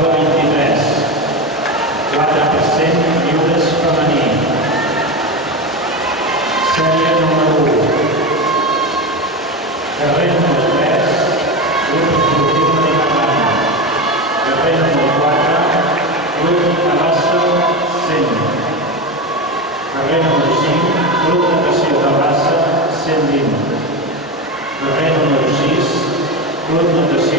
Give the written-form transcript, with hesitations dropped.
Roda 23, 4% lliures femení. Sèrie número 1. Carrer número 3, grup esportiu mediterrani. Carrer número 4, grup Terrassa 100. Carrer número 5, grup natació Terrassa 120. Carrer número 6, grup natació